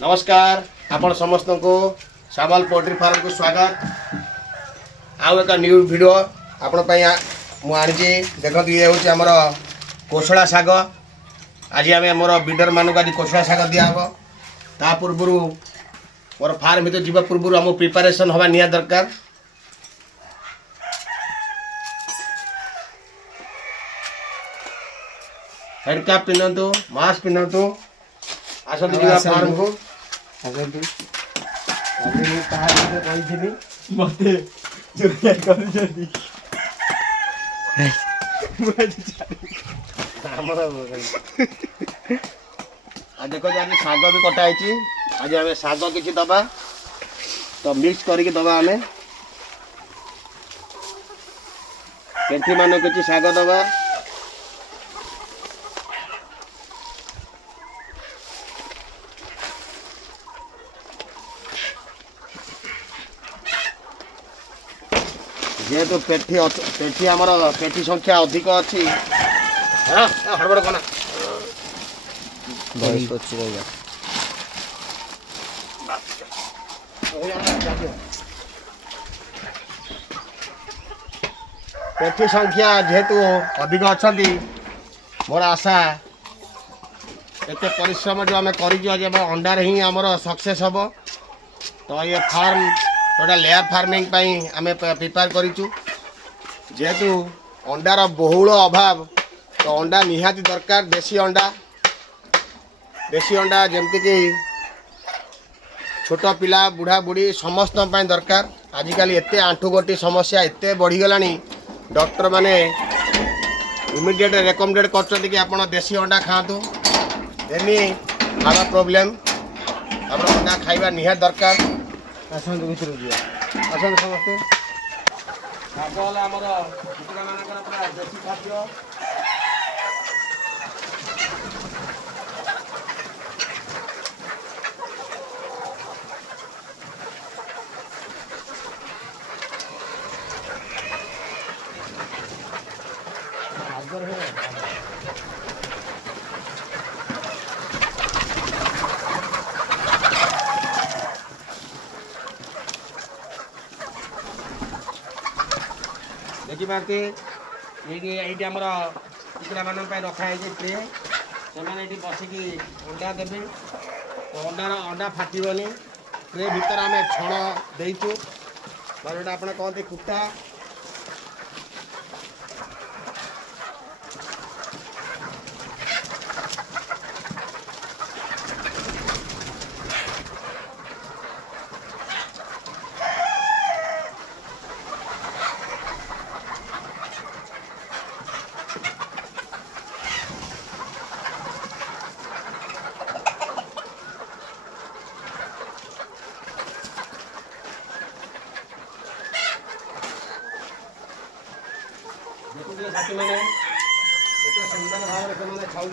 नमस्कार आपण समस्त को सामल पोल्ट्री फार्म को स्वागत। आउ एक न्यू वीडियो आपण मु आनी देखो ये हूँ आमर कोशला शाग। आज आम मोर बिडर मानक आज कोशला शाग दिहब। ता पूर्व मोर फार्म भर जीवा पूर्व आम प्रिपारेसन हवा निया दरकार। हेड कैप पिंधतु, मास्क पिंधतु, आसतु जीवा फार्म को। आसतु अभी मु कहा कही मते चोरिया कर आज देखो आज शाग भी कटाई। आज आम शाग किसी दबा तो मिक्स करके दबा आम पेंटी मान किसी शाग दबा। जेहेतु पेठी आमर पेठी संख्या अधिक अच्छी हड़बड़ कना पेठी संख्या जेहेतु अधिक अच्छा मोर आशा एत परिश्रम जो आम कर अंडार ही आमर सक्सेस हम। तो ये फार्म टोटाल लेयर फार्मिंग आम प्रिपेयर करूँ। जेहेतु अंडार बहुल अभाव तो अंडा निहाती दरकार। देसी अंडा जमती कि छोट पिला बुढ़ा बुढ़ी समस्त दरकार। आजिकल एत आंठुगंठी समस्या एत बढ़ीगला। डॉक्टर माने इमिडिएट रेकमेंडेड कर आप देसी अंडा खातु एनी हार्ट प्रोब्लेम आप अंडा खाइबा निहाती दरकार। आसतु भर जावा आसतु समस्ते शाग आमर कुकुड़ा मानकर पूरा देसी खाद्य। देखी पार्टी ये आमर कुकुड़ा मान रखाई ट्रे से बसिकी अंडा देवे। तो अंडा फाटबनी। ट्रे भर आम छण देचु जोटा आप कहते कुटा। साथी मैंने सुंदर भाव से खाऊँ।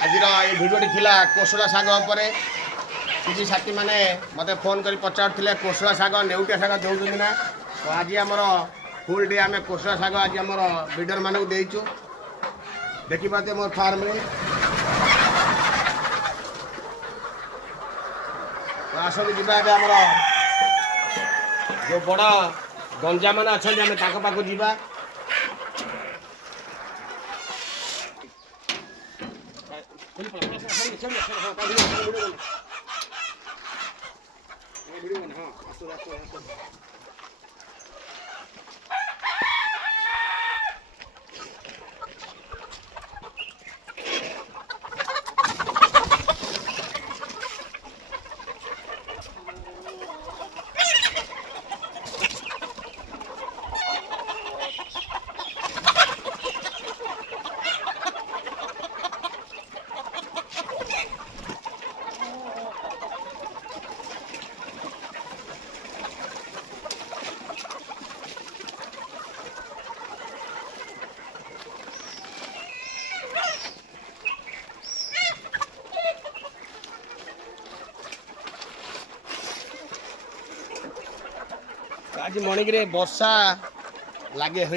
आज ये भिडियोटी थिला कोशला शाग पर। किसी साथी मैंने मत फोन कर पचार कोशला शाग नेउटिया शाग दौरान ना। तो आज आमर फुल डे आम कोशला शाग आज आम बिडर मानक देचु। देखी पाते मोर फार्म रे आसतु जीवा आमर जो बड़ गंजा मैंने अच्छा आम पाक जीवा। आज मणिक वर्षा लगे हो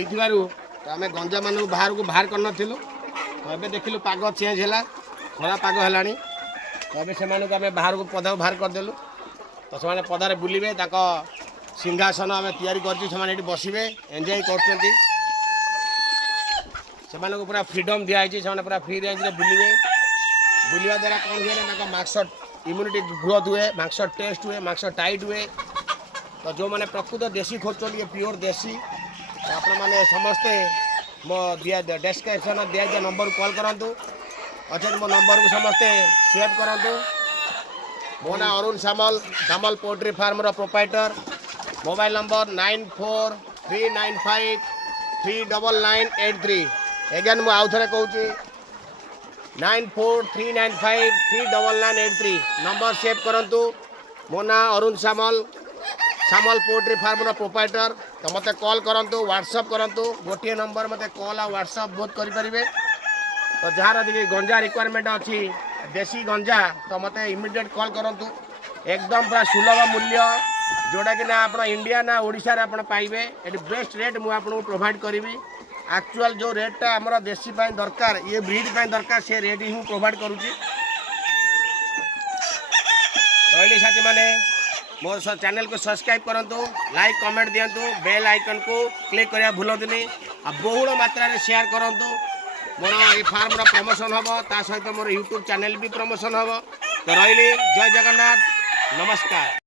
आम गंजा मान बाहर को बाहर कर नु तो देखिलु पाग चेंज है खरा पाग है तो से बाहर को पदा बाहर करदेलु तो से पदार बुलवे सिंहासन आम तैयारी कर बसवे एंजॉय कर पूरा फ्रीडम दिखाई से पूरा फ्री रेंज में बुलवे बुलवा द्वारा कौन हुए मार्क्स इम्यूनिटी ग्रोथ हुए मार्क्स टेस्ट हुए मार्क्स टाइट हुए तो जो मैंने प्रकृत देसी खोज ये प्योर देसी तो आपण मैंने समस्ते मो दिया डिस्क्रिप्शन दिया दिया नंबर कॉल करूँ अच्छा मो नंबर को समस्ते सेव करूँ मो ना Arun Samal Samal poultry farm proprietor mobile number 9439539983 again मुझे आउ थे कहूँ 9439539983 नंबर सेव करूँ मो ना Arun Samal Samal poultry farm proprietor तो मत कॉल करूँ व्हाट्सअप करूँ गोटे नंबर मत कॉल आ व्हाट्सअप बहुत करेंगे तो जार गंजा रिक्वायरमेंट अच्छी देसी गंजा तो मत इमिडिएट कॉल करूँ एकदम पूरा सुलभ मूल्य जोटा कि ना आप इंडिया ना ओडिशा रे आप पाइबे ये बेस्ट रेट मुझे आपको प्रोवाइड करी एक्चुअल जो रेटा आमर देसी दरकार ये ब्रीड दरकार से रेट ही प्रोवाइड करुँची रही साथी मैंने मोर चैनल को सब्सक्राइब करूँ लाइक कमेंट दिंतु बेल आइकन को क्लिक करा भूलतनी आ बहुल मात्रा रे शेयर करूँ मोर ये फार्म प्रमोशन हम ता सहित मोर यूट्यूब चैनल भी प्रमोशन हम तो रही जय जगन्नाथ नमस्कार।